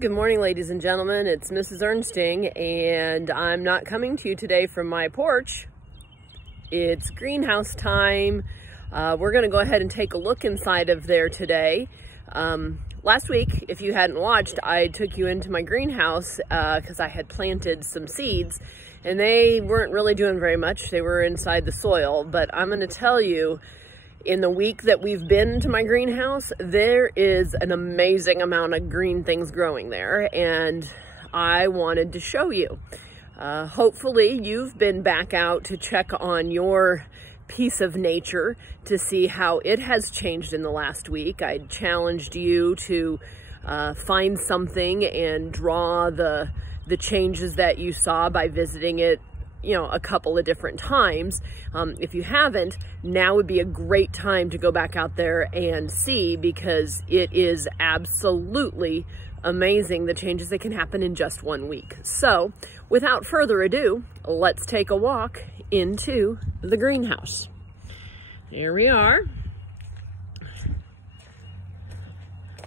Good morning, ladies and gentlemen. It's Mrs. Ernsting, and I'm not coming to you today from my porch. It's greenhouse time. We're going to go ahead and take a look inside of there today. Last week, if you hadn't watched, I took you into my greenhouse because I had planted some seeds, and they weren't really doing very much. They were inside the soil, but I'm going to tell you, in the week that we've been to my greenhouse, there is an amazing amount of green things growing there, and I wanted to show you. Hopefully you've been back out to check on your piece of nature to see how it has changed in the last week. I challenged you to find something and draw the changes that you saw by visiting it, a couple of different times. If you haven't, now would be a great time to go back out there and see, because it is absolutely amazing the changes that can happen in just 1 week. So without further ado, let's take a walk into the greenhouse. Here we are.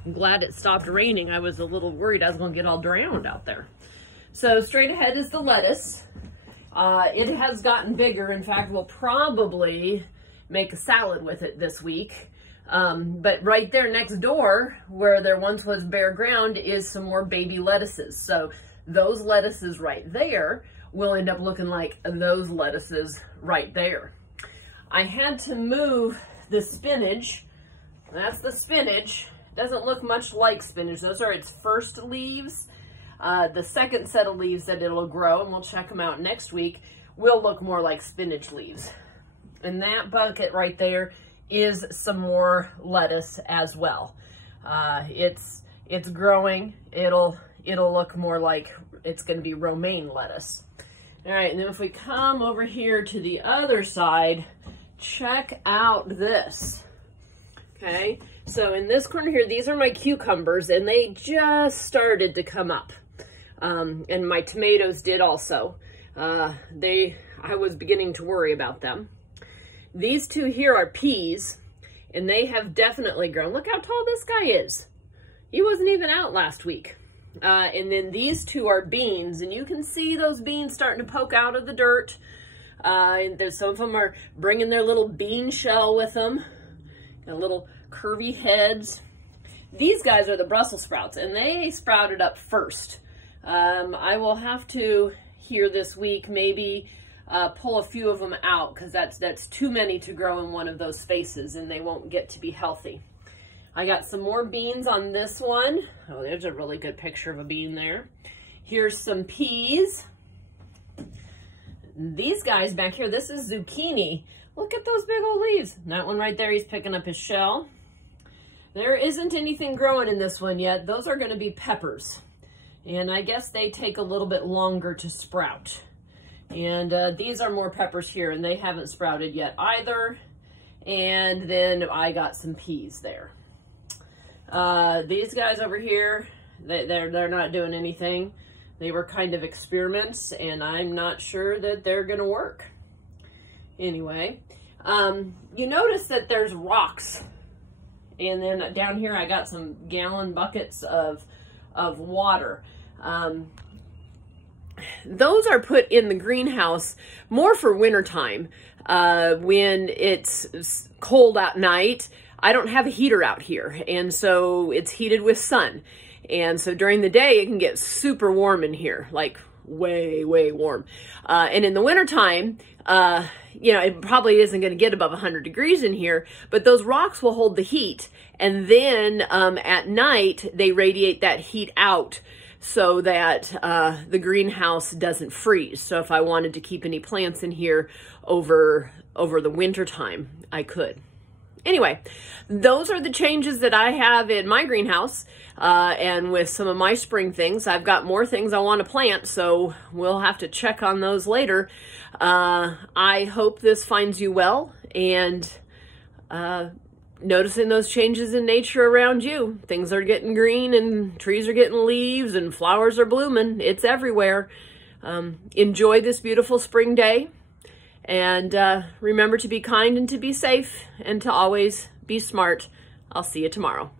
I'm glad it stopped raining. I was a little worried I was going to get all drowned out there. So straight ahead is the lettuce. It has gotten bigger. In fact, we'll probably make a salad with it this week. But right there next door, where there once was bare ground, is some more baby lettuces. So those lettuces right there will end up looking like those lettuces right there. I had to move the spinach. That's the spinach. Doesn't look much like spinach. Those are its first leaves. The second set of leaves that it'll grow, and we'll check them out next week, will look more like spinach leaves. And that bucket right there is some more lettuce as well. It's growing. It'll look more like it's going to be romaine lettuce. All right, and then if we come over here to the other side, check out this. Okay, so in this corner here, these are my cucumbers, and they just started to come up. And my tomatoes did also. I was beginning to worry about them. These two here are peas, and they have definitely grown. Look how tall this guy is. He wasn't even out last week. And then these two are beans, and you can see those beans starting to poke out of the dirt. And there's some of them are bringing their little bean shell with them. Got little curvy heads. These guys are the Brussels sprouts, and they sprouted up first. I will have to, here this week, maybe pull a few of them out, because that's too many to grow in one of those spaces, and they won't get to be healthy. I got some more beans on this one. Oh, there's a really good picture of a bean there. Here's some peas. These guys back here, this is zucchini. Look at those big old leaves. And that one right there, he's picking up his shell. There isn't anything growing in this one yet. Those are going to be peppers. And I guess they take a little bit longer to sprout. And these are more peppers here, and they haven't sprouted yet either. And then I got some peas there. These guys over here, they're not doing anything. They were kind of experiments, and I'm not sure that they're going to work. Anyway, you notice that there's rocks. And then down here I got some gallon buckets of water. Those are put in the greenhouse more for wintertime. When it's cold at night, I don't have a heater out here, and so it's heated with sun. And so during the day, it can get super warm in here, like way, way warm. And in the wintertime, it probably isn't going to get above 100 degrees in here, but those rocks will hold the heat. And then at night, they radiate that heat out so that the greenhouse doesn't freeze. So if I wanted to keep any plants in here over the winter time, I could. Anyway, those are the changes that I have in my greenhouse. And with some of my spring things, I've got more things I want to plant, so we'll have to check on those later. I hope this finds you well, and noticing those changes in nature around you. Things are getting green, and trees are getting leaves, and flowers are blooming. It's everywhere. Enjoy this beautiful spring day. And remember to be kind and to be safe and to always be smart. I'll see you tomorrow.